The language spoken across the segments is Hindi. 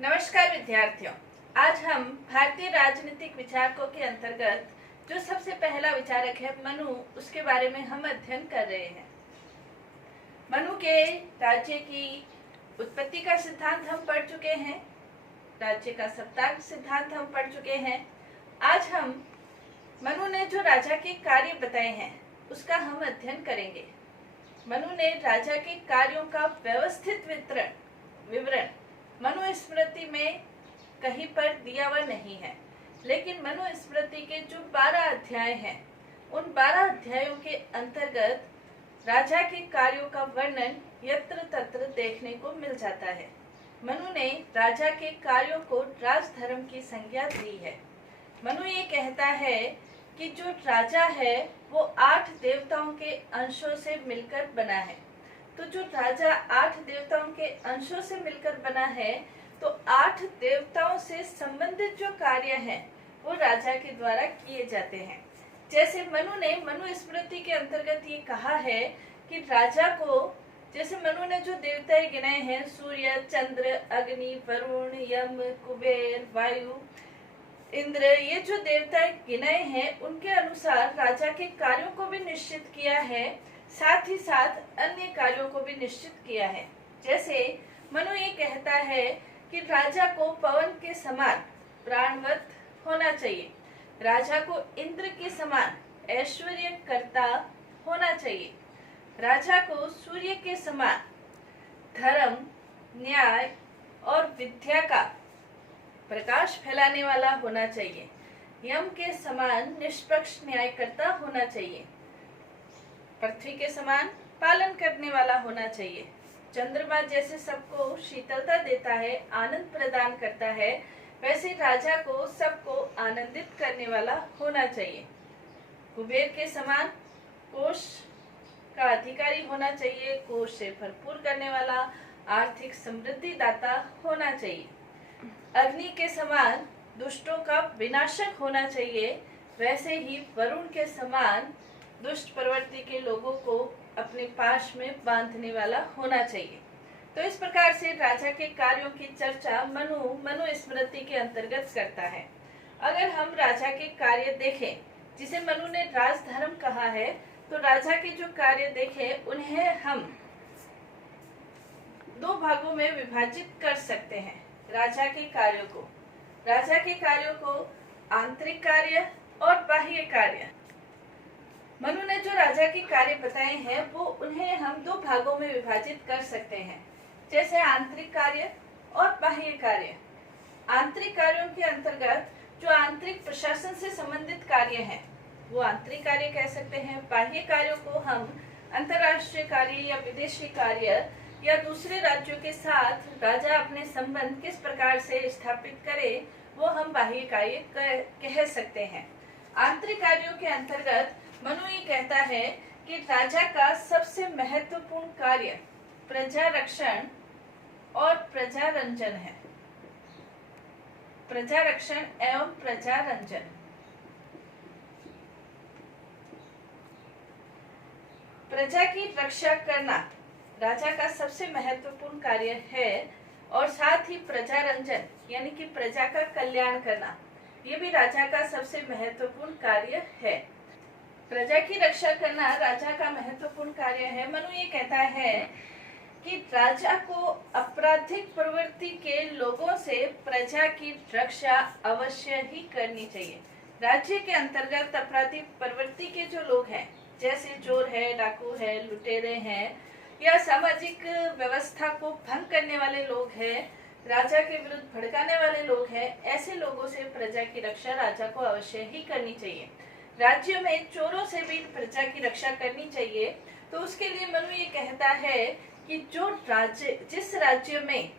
नमस्कार विद्यार्थियों, आज हम भारतीय राजनीतिक विचारकों के अंतर्गत जो सबसे पहला विचारक है मनु, उसके बारे में हम अध्ययन कर रहे हैं। मनु के राज्य की उत्पत्ति का सिद्धांत हम पढ़ चुके हैं, राज्य का सप्ताह सिद्धांत हम पढ़ चुके हैं। आज हम मनु ने जो राजा के कार्य बताए हैं उसका हम अध्ययन करेंगे। मनु ने राजा के कार्यों का व्यवस्थित विवरण मनुस्मृति में कहीं पर दिया हुआ नहीं है, लेकिन मनुस्मृति के जो 12 अध्याय हैं उन 12 अध्यायों के अंतर्गत राजा के कार्यों का वर्णन यत्र तत्र देखने को मिल जाता है। मनु ने राजा के कार्यों को राजधर्म की संज्ञा दी है। मनु ये कहता है कि जो राजा है वो 8 देवताओं के अंशों से मिलकर बना है। तो जो राजा 8 देवताओं के अंशों से मिलकर बना है, तो 8 देवताओं से संबंधित जो कार्य हैं वो राजा के द्वारा किए जाते हैं। जैसे मनु ने मनुस्मृति के अंतर्गत ये कहा है कि राजा को, जैसे मनु ने जो देवता गिनाए हैं, सूर्य, चंद्र, अग्नि, वरुण, यम, कुबेर, वायु, इंद्र, ये जो देवता गिनाए हैं उनके अनुसार राजा के कार्यों को भी निश्चित किया है, साथ ही साथ अन्य कार्यों को भी निश्चित किया है। जैसे मनु ये कहता है कि राजा को पवन के समान प्राणवत होना चाहिए, राजा को इंद्र के समान ऐश्वर्यकर्ता होना चाहिए, राजा को सूर्य के समान धर्म, न्याय और विद्या का प्रकाश फैलाने वाला होना चाहिए, यम के समान निष्पक्ष न्यायकर्ता होना चाहिए, पृथ्वी के समान पालन करने वाला होना चाहिए, चंद्रमा जैसे सबको शीतलता देता है, आनंद प्रदान करता है, वैसे राजा को सबको आनंदित करने वाला होना चाहिए, कुबेर के समान कोष का अधिकारी होना चाहिए, कोष से भरपूर करने वाला आर्थिक समृद्धि दाता होना चाहिए, अग्नि के समान दुष्टों का विनाशक होना चाहिए, वैसे ही वरुण के समान दुष्ट प्रवृत्ति के लोगों को अपने पाश में बांधने वाला होना चाहिए। तो इस प्रकार से राजा के कार्यों की चर्चा मनुस्मृति के अंतर्गत करता है। अगर हम राजा के कार्य देखें, जिसे मनु ने राजधर्म कहा है, तो राजा के जो कार्य देखें उन्हें हम 2 भागों में विभाजित कर सकते हैं। राजा के कार्यों को आंतरिक कार्य और बाह्य कार्य। मनु ने जो राजा के कार्य बताए हैं वो उन्हें हम 2 भागों में विभाजित कर सकते हैं, जैसे आंतरिक कार्य और बाह्य कार्य। आंतरिक कार्यों के अंतर्गत जो आंतरिक प्रशासन से संबंधित कार्य हैं वो आंतरिक कार्य कह सकते हैं। बाह्य कार्यों को हम अंतर्राष्ट्रीय कार्य या विदेशी कार्य या दूसरे राज्यों के साथ राजा अपने संबंध किस प्रकार से स्थापित करे वो हम बाह्य कार्य कह सकते हैं। आंतरिक कार्यों के अंतर्गत मनु ये कहता है कि राजा का सबसे महत्वपूर्ण कार्य प्रजा रक्षण और प्रजा रंजन है। प्रजा रक्षण एवं प्रजा रंजन। प्रजा की रक्षा करना राजा का सबसे महत्वपूर्ण कार्य है, और साथ ही प्रजा रंजन यानी कि प्रजा का कल्याण करना, ये भी राजा का सबसे महत्वपूर्ण कार्य है। प्रजा की रक्षा करना राजा का महत्वपूर्ण कार्य है। मनु ये कहता है कि राजा को आपराधिक प्रवृत्ति के लोगों से प्रजा की रक्षा अवश्य ही करनी चाहिए। राज्य के अंतर्गत आपराधिक प्रवृत्ति के जो लोग हैं, जैसे चोर है, डाकू है, लुटेरे हैं, या सामाजिक व्यवस्था को भंग करने वाले लोग हैं, राजा के विरुद्ध भड़काने वाले लोग हैं, ऐसे लोगों से प्रजा की रक्षा राजा को अवश्य ही करनी चाहिए। राज्य में चोरों से भी प्रजा की रक्षा करनी चाहिए। तो उसके लिए मनु ये कहता है कि जिस राज्य में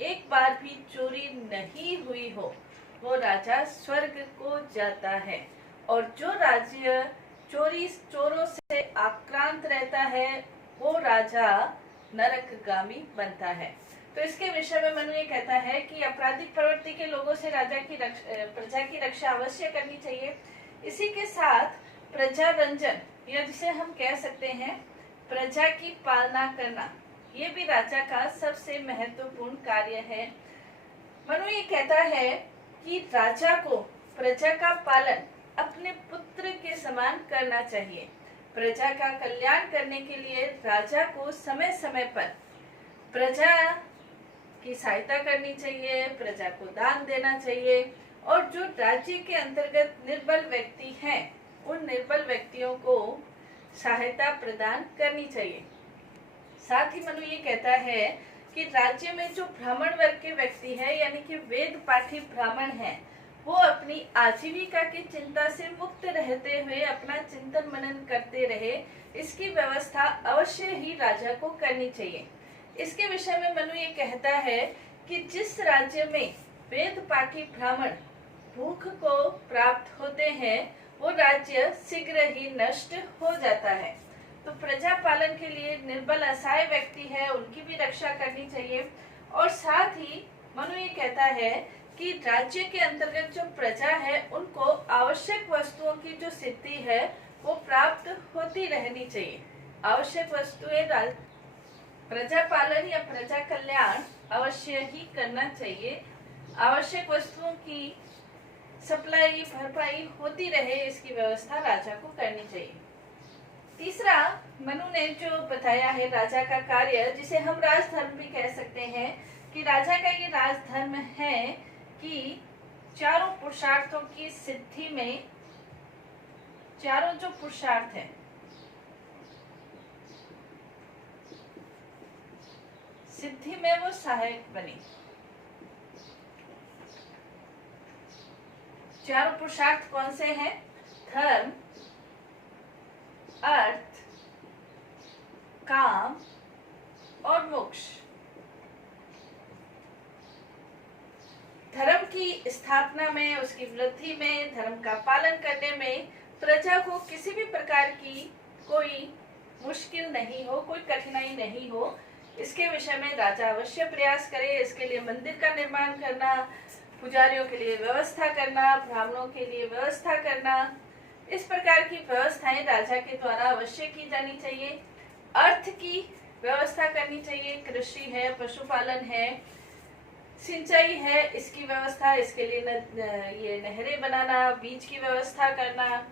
एक बार भी चोरी नहीं हुई हो वो राजा स्वर्ग को जाता है, और जो राज्य चोरों से आक्रांत रहता है वो राजा नरकगामी बनता है। तो इसके विषय में मनु ये कहता है कि आपराधिक प्रवृत्ति के लोगों से प्रजा की रक्षा अवश्य करनी चाहिए। इसी के साथ प्रजा रंजन, या जिसे हम कह सकते हैं प्रजा की पालना करना, ये भी राजा का सबसे महत्वपूर्ण कार्य है। मनु ये कहता है कि राजा को प्रजा का पालन अपने पुत्र के समान करना चाहिए। प्रजा का कल्याण करने के लिए राजा को समय समय पर प्रजा की सहायता करनी चाहिए, प्रजा को दान देना चाहिए, और जो राज्य के अंतर्गत निर्बल व्यक्ति हैं उन निर्बल व्यक्तियों को सहायता प्रदान करनी चाहिए। साथ ही मनु ये कहता है कि राज्य में जो ब्राह्मण वर्ग के व्यक्ति हैं यानी कि वेद पाठी ब्राह्मण हैं, वो अपनी आजीविका की चिंता से मुक्त रहते हुए अपना चिंतन मनन करते रहे, इसकी व्यवस्था अवश्य ही राजा को करनी चाहिए। इसके विषय में मनु ये कहता है कि जिस राज्य में वेद पाठी ब्राह्मण भूख को प्राप्त होते हैं वो राज्य शीघ्र ही नष्ट हो जाता है। तो प्रजा पालन के लिए निर्बल असहाय व्यक्ति है उनकी भी रक्षा करनी चाहिए। और साथ ही मनु ये कहता है कि राज्य के अंतर्गत जो प्रजा है उनको आवश्यक वस्तुओं की जो सिद्धि है वो प्राप्त होती रहनी चाहिए। आवश्यक वस्तुएं प्रजा पालन या प्रजा कल्याण अवश्य ही करना चाहिए। आवश्यक वस्तुओं की सप्लाई भरपाई होती रहे, इसकी व्यवस्था राजा को करनी चाहिए। तीसरा मनु ने जो बताया है राजा का कार्य, जिसे हम राजधर्म भी कह सकते हैं, कि राजा का ये राजधर्म है कि चारों पुरुषार्थों की सिद्धि में, चारों जो पुरुषार्थ हैं सिद्धि में वो सहायक बने। चारों पुरुषार्थ कौन से हैं? धर्म, अर्थ, काम और मोक्ष। धर्म की स्थापना में, उसकी वृद्धि में, धर्म का पालन करने में प्रजा को किसी भी प्रकार की कोई मुश्किल नहीं हो, कोई कठिनाई नहीं हो, इसके विषय में राजा अवश्य प्रयास करे। इसके लिए मंदिर का निर्माण करना, पुजारियों के लिए व्यवस्था करना, ब्राह्मणों के लिए व्यवस्था करना, इस प्रकार की व्यवस्थाएं राजा के द्वारा अवश्य की जानी चाहिए। अर्थ की व्यवस्था करनी चाहिए, कृषि है, पशुपालन है, सिंचाई है, इसकी व्यवस्था, इसके लिए ये नहरें बनाना, बीज की व्यवस्था करना,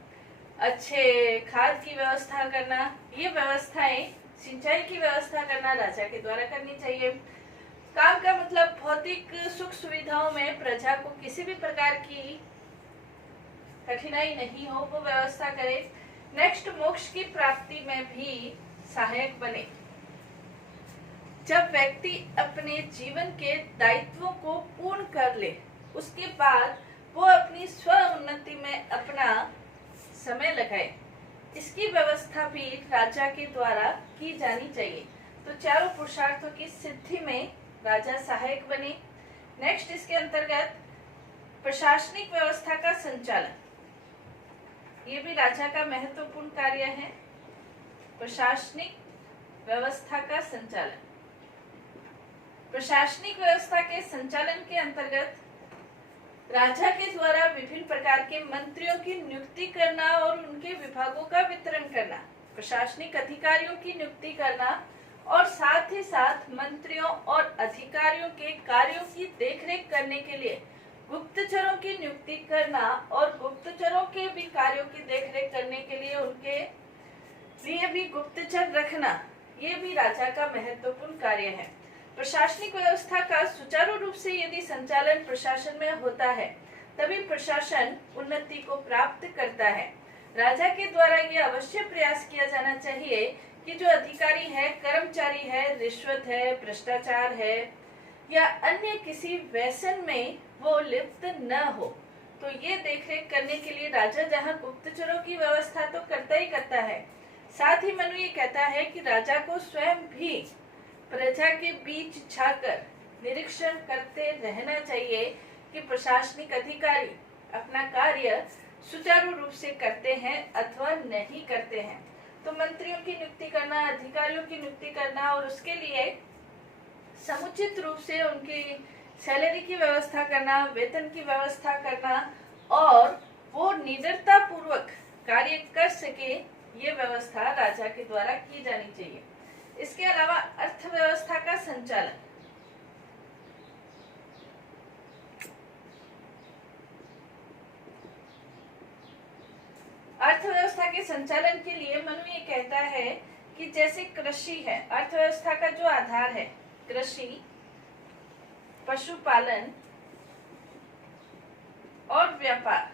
अच्छे खाद की व्यवस्था करना, ये व्यवस्थाएं, सिंचाई की व्यवस्था करना राजा के द्वारा करनी चाहिए। काम का मतलब भौतिक सुख सुविधाओं में प्रजा को किसी भी प्रकार की कठिनाई नहीं हो, वो व्यवस्था करे। नेक्स्ट, मोक्ष की प्राप्ति में भी सहायक बने। जब व्यक्ति अपने जीवन के दायित्वों को पूर्ण कर ले, उसके बाद वो अपनी स्व उन्नति में अपना समय लगाए, इसकी व्यवस्था भी राजा के द्वारा की जानी चाहिए। तो चारों पुरुषार्थों की सिद्धि में राजा सहायक बने। नेक्स्ट, इसके अंतर्गत प्रशासनिक व्यवस्था का संचालन, ये भी राजा का महत्वपूर्ण कार्य है। प्रशासनिक व्यवस्था का संचालन, प्रशासनिक व्यवस्था के संचालन के अंतर्गत राजा के द्वारा विभिन्न प्रकार के मंत्रियों की नियुक्ति करना और उनके विभागों का वितरण करना, प्रशासनिक अधिकारियों की नियुक्ति करना, और साथ ही साथ मंत्रियों और अधिकारियों के कार्यों की देखरेख करने के लिए गुप्तचरों की नियुक्ति करना, और गुप्तचरों के भी कार्यों की देखरेख करने के लिए उनके लिए भी गुप्तचर रखना, ये भी राजा का महत्वपूर्ण कार्य है। प्रशासनिक व्यवस्था का सुचारू रूप से यदि संचालन प्रशासन में होता है, तभी प्रशासन उन्नति को प्राप्त करता है। राजा के द्वारा यह अवश्य प्रयास किया जाना चाहिए कि जो अधिकारी है, कर्मचारी है, रिश्वत है, भ्रष्टाचार है या अन्य किसी व्यसन में वो लिप्त न हो। तो ये देखरेख करने के लिए राजा जहाँ गुप्तचरों की व्यवस्था तो करता ही करता है, साथ ही मनु ये कहता है कि राजा को स्वयं भी प्रजा के बीच जाकर निरीक्षण करते रहना चाहिए कि प्रशासनिक अधिकारी अपना कार्य सुचारू रूप से करते हैं अथवा नहीं करते हैं। तो मंत्रियों की नियुक्ति करना, अधिकारियों की नियुक्ति करना और उसके लिए समुचित रूप से उनकी सैलरी की व्यवस्था करना, वेतन की व्यवस्था करना और वो निडरता पूर्वक कार्य कर सके, ये व्यवस्था राजा के द्वारा की जानी चाहिए। इसके अलावा अर्थव्यवस्था का संचालन, अर्थव्यवस्था के संचालन के लिए मनु ये कहता है कि जैसे कृषि है, अर्थव्यवस्था का जो आधार है, कृषि, पशुपालन और व्यापार,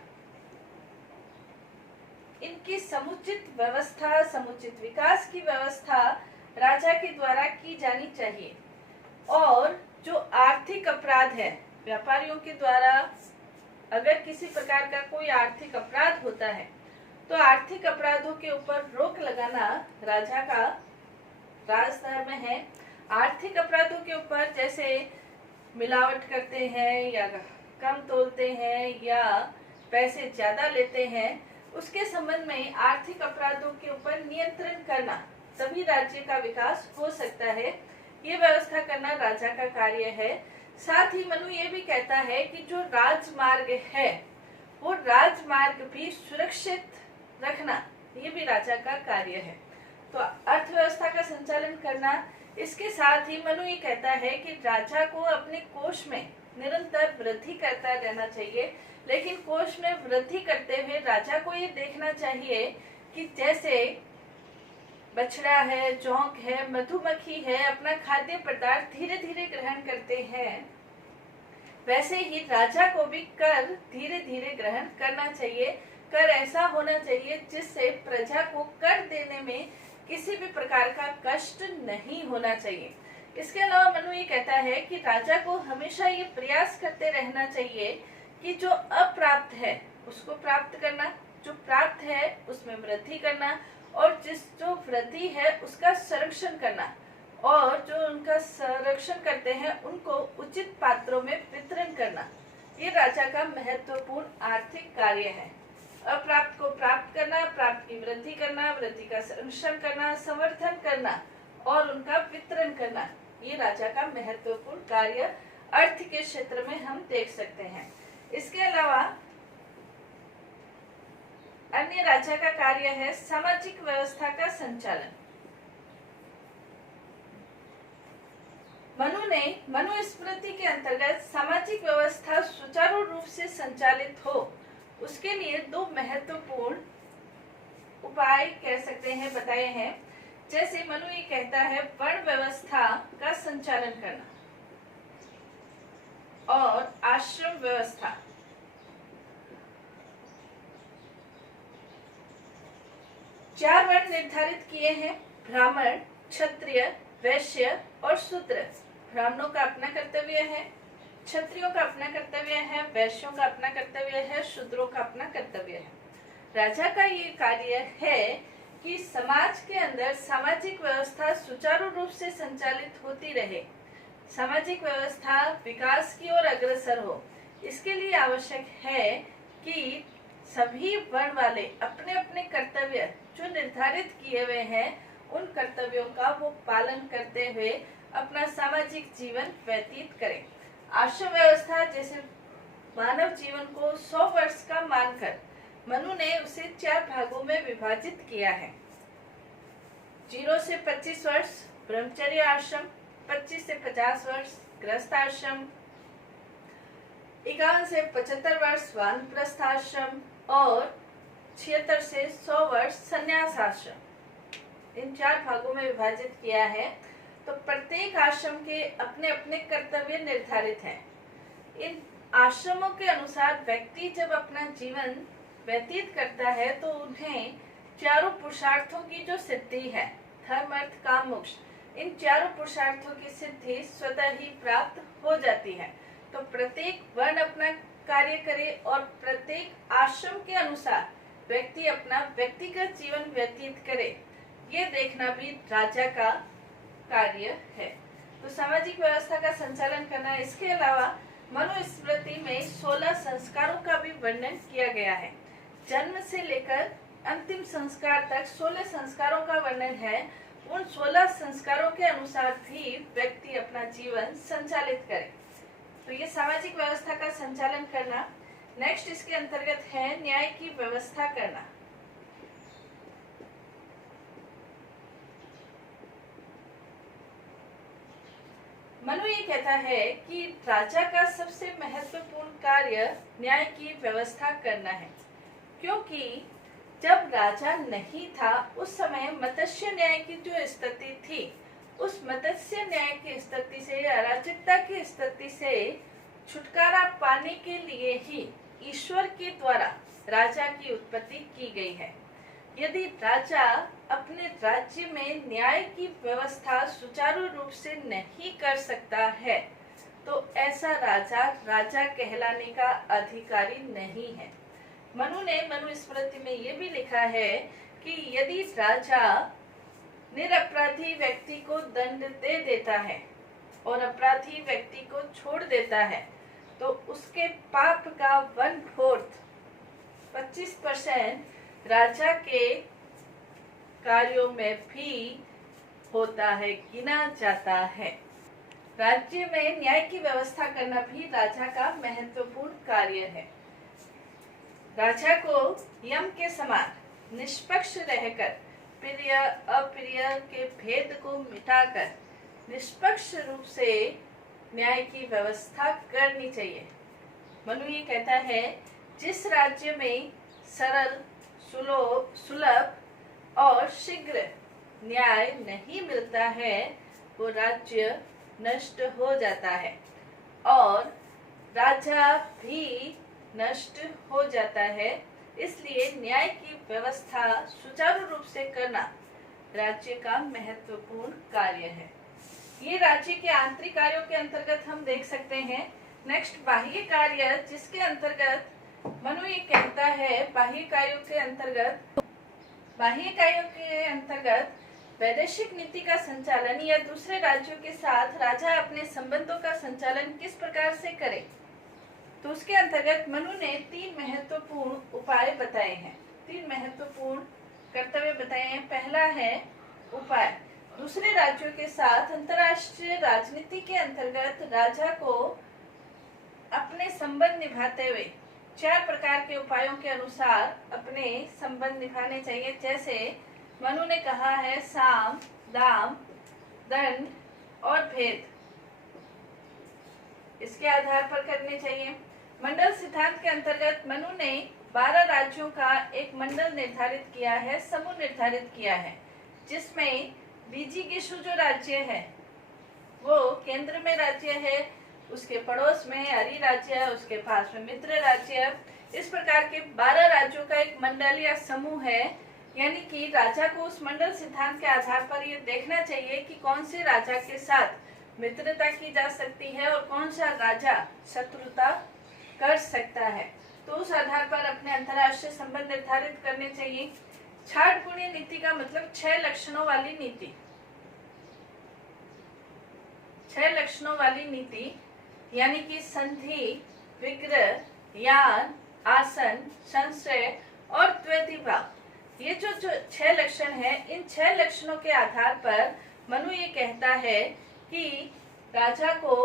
इनकी समुचित व्यवस्था, समुचित विकास की व्यवस्था राजा के द्वारा की जानी चाहिए। और जो आर्थिक अपराध है, व्यापारियों के द्वारा अगर किसी प्रकार का कोई आर्थिक अपराध होता है तो आर्थिक अपराधों के ऊपर रोक लगाना राजा का राजधर्म है। आर्थिक अपराधों के ऊपर जैसे मिलावट करते हैं या कम तोलते हैं या पैसे ज्यादा लेते हैं, उसके संबंध में आर्थिक अपराधों के ऊपर नियंत्रण करना, तभी राज्य का विकास हो सकता है। ये व्यवस्था करना राजा का कार्य है। साथ ही मनु ये भी कहता है कि जो राजमार्ग है वो राजमार्ग भी सुरक्षित रखना, ये भी राजा का कार्य है। तो अर्थव्यवस्था का संचालन करना, इसके साथ ही मनु ये कहता है कि राजा को अपने कोष में निरंतर वृद्धि करता रहना चाहिए। लेकिन कोष में वृद्धि करते हुए राजा को ये देखना चाहिए कि जैसे बछड़ा है, जोंक है, मधुमक्खी है, अपना खाद्य पदार्थ धीरे धीरे ग्रहण करते हैं, वैसे ही राजा को भी कर धीरे धीरे ग्रहण करना चाहिए। कर ऐसा होना चाहिए जिससे प्रजा को कर देने में किसी भी प्रकार का कष्ट नहीं होना चाहिए। इसके अलावा मनु ये कहता है कि राजा को हमेशा ये प्रयास करते रहना चाहिए कि जो अप्राप्त है उसको प्राप्त करना, जो प्राप्त है उसमें वृद्धि करना, और जो वृद्धि है उसका संरक्षण करना, और जो उनका संरक्षण करते हैं उनको उचित पात्रों में वितरण करना। ये राजा का महत्वपूर्ण आर्थिक कार्य है। अप्राप्त को प्राप्त करना, प्राप्त की वृद्धि करना, वृद्धि का संरक्षण करना, संवर्धन करना और उनका वितरण करना, ये राजा का महत्वपूर्ण कार्य अर्थ के क्षेत्र में हम देख सकते हैं। इसके अलावा अन्य राजा का कार्य है सामाजिक व्यवस्था का संचालन। मनु स्मृति के अंतर्गत सामाजिक व्यवस्था सुचारू रूप से संचालित हो, उसके लिए दो महत्वपूर्ण उपाय कह सकते हैं बताए हैं। जैसे मनु ये कहता है वर्ण व्यवस्था का संचालन करना और आश्रम व्यवस्था। चार वर्ण निर्धारित किए हैं, ब्राह्मण, क्षत्रिय, वैश्य और शूद्र। ब्राह्मणों का अपना कर्तव्य है, क्षत्रियों का अपना कर्तव्य है, वैश्यों का अपना कर्तव्य है, शूद्रों का अपना कर्तव्य है। राजा का ये कार्य है कि समाज के अंदर सामाजिक व्यवस्था सुचारू रूप से संचालित होती रहे, सामाजिक व्यवस्था विकास की ओर अग्रसर हो। इसके लिए आवश्यक है कि सभी वर्ण वाले अपने अपने कर्तव्य जो निर्धारित किए हुए हैं उन कर्तव्यों का वो पालन करते हुए अपना सामाजिक जीवन व्यतीत करें। आश्रम व्यवस्था जैसे मानव जीवन को 100 वर्ष का मानकर मनु ने उसे 4 भागों में विभाजित किया है। 0 से 25 वर्ष ब्रह्मचर्य आश्रम, 25 से 50 वर्ष गृहस्थ आश्रम, 51 से 75 वर्ष वानप्रस्थ आश्रम और 76 से 100 वर्ष संन्यास आश्रम। इन 4 भागों में विभाजित किया है। तो प्रत्येक आश्रम के अपने अपने कर्तव्य निर्धारित हैं। इन आश्रमों के अनुसार व्यक्ति जब अपना जीवन व्यतीत करता है तो उन्हें चारों पुरुषार्थों की जो सिद्धि है, धर्म अर्थ काम मोक्ष, इन चारों पुरुषार्थों की सिद्धि स्वतः ही प्राप्त हो जाती है। तो प्रत्येक वर्ण अपना कार्य करे और प्रत्येक आश्रम के अनुसार व्यक्ति अपना व्यक्तिगत जीवन व्यतीत करे, ये देखना भी राजा का कार्य है। तो सामाजिक व्यवस्था का संचालन करना। इसके अलावा मनुस्मृति में 16 संस्कारों का भी वर्णन किया गया है। जन्म से लेकर अंतिम संस्कार तक 16 संस्कारों का वर्णन है। उन 16 संस्कारों के अनुसार भी व्यक्ति अपना जीवन संचालित करे। तो ये सामाजिक व्यवस्था का संचालन करना। नेक्स्ट इसके अंतर्गत है न्याय की व्यवस्था करना। मनु ये कहता है कि राजा का सबसे महत्वपूर्ण कार्य न्याय की व्यवस्था करना है, क्योंकि जब राजा नहीं था उस समय मत्स्य न्याय की जो स्थिति थी, उस मत्स्य न्याय की स्थिति से, अराजकता की स्थिति से छुटकारा पाने के लिए ही ईश्वर के द्वारा राजा की उत्पत्ति की गई है। यदि राजा अपने राज्य में न्याय की व्यवस्था सुचारू रूप से नहीं कर सकता है तो ऐसा राजा कहलाने का अधिकारी नहीं है। मनु ने मनुस्मृति में ये भी लिखा है कि यदि राजा निरपराधी व्यक्ति को दंड दे देता है और अपराधी व्यक्ति को छोड़ देता है तो उसके पाप का 1/4 25% राजा के कार्यों में भी होता है, गिना जाता है। राज्य में न्याय की व्यवस्था करना भी राजा का महत्वपूर्ण कार्य है। राजा को यम के समान निष्पक्ष रहकर प्रिय अप्रिय के भेद को मिटाकर निष्पक्ष रूप से न्याय की व्यवस्था करनी चाहिए। मनु ये कहता है, जिस राज्य में सरल, सुलभ और शीघ्र न्याय नहीं मिलता है वो राज्य नष्ट हो जाता है और राजा भी नष्ट हो जाता है। इसलिए न्याय की व्यवस्था सुचारू रूप से करना राज्य का महत्वपूर्ण कार्य है। ये राज्य के आंतरिक कार्यों के अंतर्गत हम देख सकते हैं। नेक्स्ट, बाह्य कार्य, जिसके अंतर्गत मनु ये कहता है बाह्य कार्यों के अंतर्गत वैदेशिक नीति का संचालन या दूसरे राज्यों के साथ राजा अपने संबंधों का संचालन किस प्रकार से करे, तो उसके अंतर्गत मनु ने 3 महत्वपूर्ण उपाय बताए हैं, 3 महत्वपूर्ण कर्तव्य बताए हैं। पहला है उपाय, दूसरे राज्यों के साथ अंतर्राष्ट्रीय राजनीति के अंतर्गत राजा को अपने संबंध निभाते हुए 4 प्रकार के उपायों के अनुसार अपने संबंध निभाने चाहिए। जैसे मनु ने कहा है, साम, दाम, दंड और भेद, इसके आधार पर करने चाहिए। मंडल सिद्धांत के अंतर्गत मनु ने 12 राज्यों का एक मंडल निर्धारित किया है, समूह निर्धारित किया है, जिसमें बीजिगिशु जो राज्य है वो केंद्र में राज्य है, उसके पड़ोस में अरि राज्य है, उसके पास में मित्र राज्य है। इस प्रकार के 12 राज्यों का एक मंडल या समूह है। यानी कि राजा को उस मंडल सिद्धांत के आधार पर ये देखना चाहिए कि कौन से राजा के साथ मित्रता की जा सकती है और कौन सा राजा शत्रुता कर सकता है, तो उस आधार पर अपने अंतर्राष्ट्रीय संबंध निर्धारित करने चाहिए। छाटगुणीय नीति का मतलब 6 लक्षणों वाली नीति। 6 लक्षणों वाली नीति यानी कि संधि, विग्रह, यान, आसन, संशय और द्वैधिभाव, ये जो 6 लक्षण है, इन 6 लक्षणों के आधार पर मनु ये कहता है कि राजा को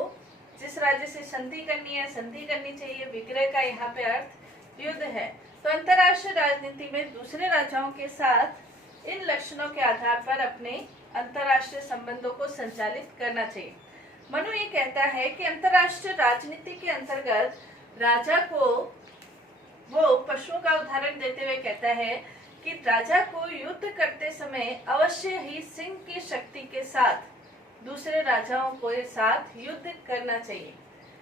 जिस राज्य से संधि करनी है, संधि करनी चाहिए। विग्रह का यहाँ पे अर्थ युद्ध है। तो अंतर्राष्ट्रीय राजनीति में दूसरे राजाओं के साथ इन लक्षणों के आधार पर अपने अंतर्राष्ट्रीय संबंधों को संचालित करना चाहिए। मनु ये कहता है कि अंतर्राष्ट्रीय राजनीति के अंतर्गत राजा को, वो पशुओं का उदाहरण देते हुए कहता है कि राजा को युद्ध करते समय अवश्य ही सिंह की शक्ति के साथ दूसरे राजाओं के साथ युद्ध करना चाहिए।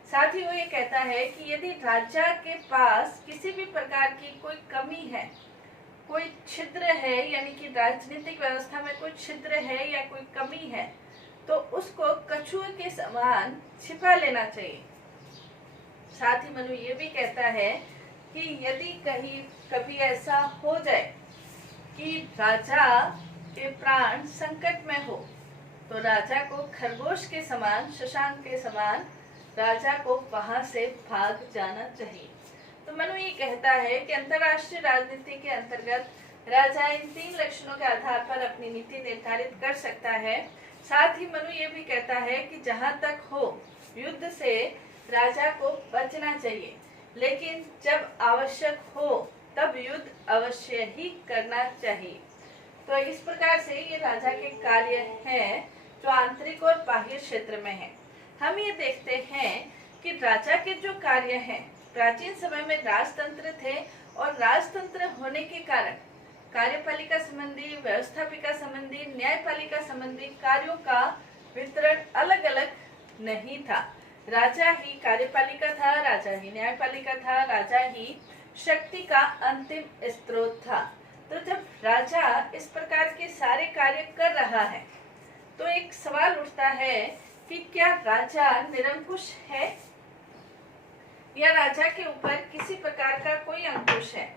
साथ ही वो ये कहता है कि यदि राजा के पास किसी भी प्रकार की कोई कमी है, कोई छिद्र है, यानी कि राजनीतिक व्यवस्था में कोई छिद्र है या कोई कमी है, तो उसको कछुए के समान छिपा लेना चाहिए। साथ ही मनु ये भी कहता है कि यदि कभी ऐसा हो जाए कि राजा के प्राण संकट में हो, तो राजा को खरगोश के समान, शशांक के समान राजा को वहां से भाग जाना चाहिए। तो मनु ये कहता है कि अंतर्राष्ट्रीय राजनीति के अंतर्गत राजा इन 3 लक्षणों के आधार पर अपनी नीति निर्धारित कर सकता है। साथ ही मनु ये भी कहता है कि जहां तक हो युद्ध से राजा को बचना चाहिए, लेकिन जब आवश्यक हो तब युद्ध अवश्य ही करना चाहिए। तो इस प्रकार से ये राजा के कार्य हैं जो आंतरिक और बाह्य क्षेत्र में है। हम ये देखते हैं कि राजा के जो कार्य हैं, प्राचीन समय में राजतंत्र थे और राजतंत्र होने के कारण कार्यपालिका संबंधी, व्यवस्थापिका संबंधी, न्यायपालिका संबंधी कार्यों का वितरण अलग अलग नहीं था। राजा ही कार्यपालिका था, राजा ही न्यायपालिका था, राजा ही शक्ति का अंतिम स्रोत था। तो जब राजा इस प्रकार के सारे कार्य कर रहा है तो एक सवाल उठता है कि क्या राजा निरंकुश है या राजा के ऊपर किसी प्रकार का कोई अंकुश है।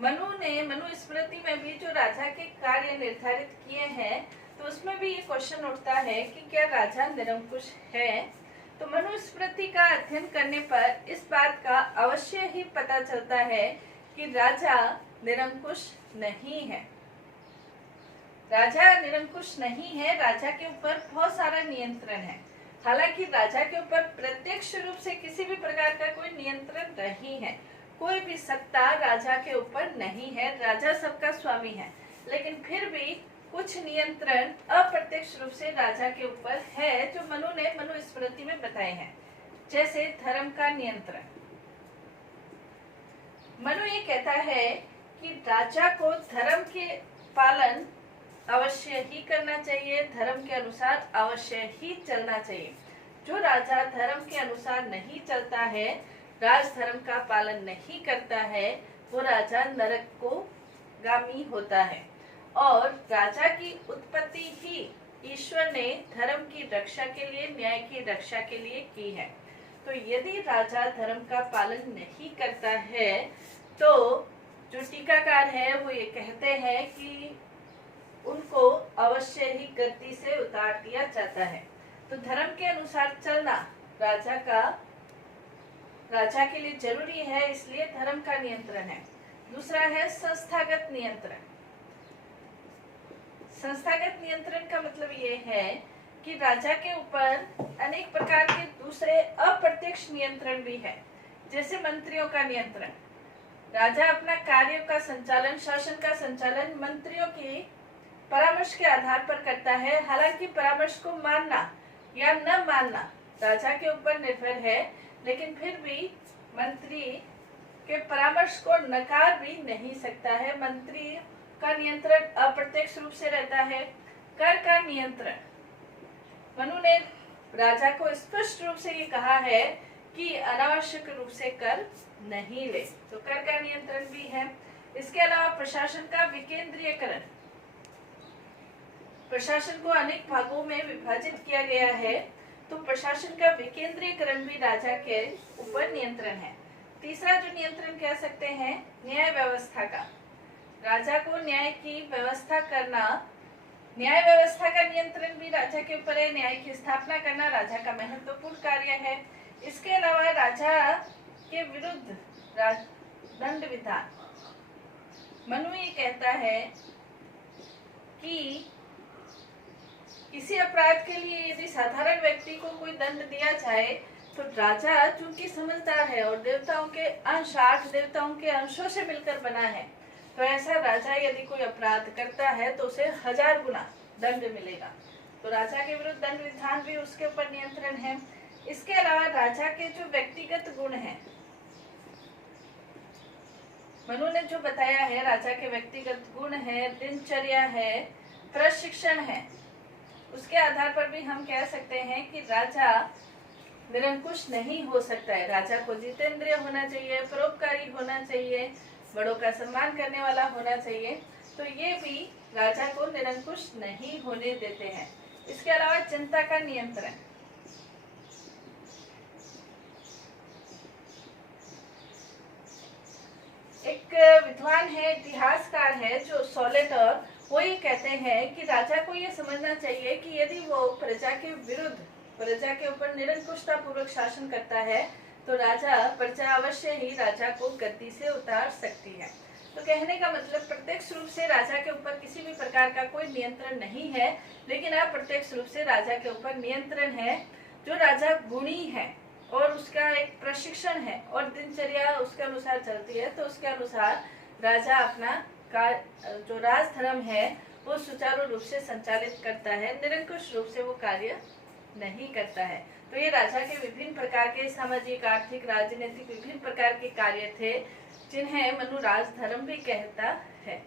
मनुस्मृति में भी जो राजा के कार्य निर्धारित किए हैं तो उसमें भी ये क्वेश्चन उठता है कि क्या राजा निरंकुश है। तो मनुस्मृति का अध्ययन करने पर इस बात का अवश्य ही पता चलता है कि राजा निरंकुश नहीं है। राजा निरंकुश नहीं है, राजा के ऊपर बहुत सारा नियंत्रण है। हालांकि राजा के ऊपर प्रत्यक्ष रूप से किसी भी प्रकार का कोई नियंत्रण नहीं है, कोई भी सत्ता राजा के ऊपर नहीं है, राजा सबका स्वामी है, लेकिन फिर भी कुछ नियंत्रण अप्रत्यक्ष रूप से राजा के ऊपर है जो मनु ने मनुस्मृति में बताए हैं। जैसे धर्म का नियंत्रण। मनु ये कहता है कि राजा को धर्म के पालन अवश्य ही करना चाहिए, धर्म के अनुसार अवश्य ही चलना चाहिए। जो राजा धर्म के अनुसार नहीं चलता है, राजधर्म का पालन नहीं करता है, वो राजा नरक को गामी होता है। और राजा की उत्पत्ति ही ईश्वर ने धर्म की रक्षा के लिए, न्याय की रक्षा के लिए की है। तो यदि राजा धर्म का पालन नहीं करता है तो जो टीकाकार है वो ये कहते हैं कि उनको अवश्य ही गद्दी से उतार दिया जाता है। तो धर्म के अनुसार चलना राजा के लिए जरूरी है, इसलिए धर्म का नियंत्रण है। दूसरा है संस्थागत नियंत्रण। संस्थागत नियंत्रण का मतलब ये है कि राजा के ऊपर अनेक प्रकार के दूसरे अप्रत्यक्ष नियंत्रण भी है। जैसे मंत्रियों का नियंत्रण। राजा अपना कार्यों का संचालन, शासन का संचालन मंत्रियों की परामर्श के आधार पर करता है। हालांकि परामर्श को मानना या न मानना राजा के ऊपर निर्भर है, लेकिन फिर भी मंत्री के परामर्श को नकार भी नहीं सकता है। मंत्री का नियंत्रण अप्रत्यक्ष रूप से रहता है। कर का नियंत्रण। मनु ने राजा को स्पष्ट रूप से ये कहा है कि अनावश्यक रूप से कर नहीं ले, तो कर का नियंत्रण भी है। इसके अलावा प्रशासन का विकेंद्रीयकरण। प्रशासन को अनेक भागों में विभाजित किया गया है, तो प्रशासन का विकेंद्रीकरण भी राजा के ऊपर नियंत्रण है। तीसरा जो नियंत्रण कह सकते हैं, न्याय व्यवस्था का। राजा को न्याय की व्यवस्था करना, न्याय व्यवस्था का नियंत्रण भी राजा के ऊपर है। न्याय की स्थापना करना राजा का महत्वपूर्ण कार्य है। इसके अलावा राजा के विरुद्ध दंड विधान। मनु ये कहता है कि किसी अपराध के लिए यदि साधारण व्यक्ति को कोई दंड दिया जाए तो राजा चूंकि समझदार है और देवताओं के अंश, 8 देवताओं के अंशों से मिलकर बना है, तो ऐसा राजा यदि कोई अपराध करता है तो उसे 1000 गुना दंड मिलेगा। तो राजा के विरुद्ध दंड विधान भी उसके ऊपर नियंत्रण है। इसके अलावा राजा के जो व्यक्तिगत गुण हैं, मनु ने जो बताया है, राजा के व्यक्तिगत गुण है, दिनचर्या है, प्रशिक्षण है, उसके आधार पर भी हम कह सकते हैं कि राजा निरंकुश नहीं हो सकता है। राजा को जितेंद्रिय होना चाहिए, परोपकारी होना चाहिए, बड़ों का सम्मान करने वाला होना चाहिए। तो ये भी राजा को निरंकुश नहीं होने देते हैं। इसके अलावा जनता का नियंत्रण। एक विद्वान है, इतिहासकार है जो सोलेटर, वो ये कहते हैं कि राजा को ये समझना चाहिए कि यदि वो प्रजा के विरुद्ध, प्रजा के ऊपर निरंकुशता पूर्वक शासन करता है तो प्रजा अवश्य ही राजा को गद्दी से उतार सकती है। तो कहने का मतलब प्रत्यक्ष रूप से राजा के ऊपर किसी भी प्रकार का कोई नियंत्रण नहीं है, लेकिन अप्रत्यक्ष रूप से राजा के ऊपर नियंत्रण है। जो राजा गुणी है और उसका एक प्रशिक्षण है और दिनचर्या उसके अनुसार चलती है, तो उसके अनुसार राजा अपना जो राजधर्म है वो सुचारू रूप से संचालित करता है, निरंकुश रूप से वो कार्य नहीं करता है। तो ये राजा के विभिन्न प्रकार के सामाजिक, आर्थिक, राजनीतिक विभिन्न प्रकार के कार्य थे जिन्हें मनु राजधर्म भी कहता है।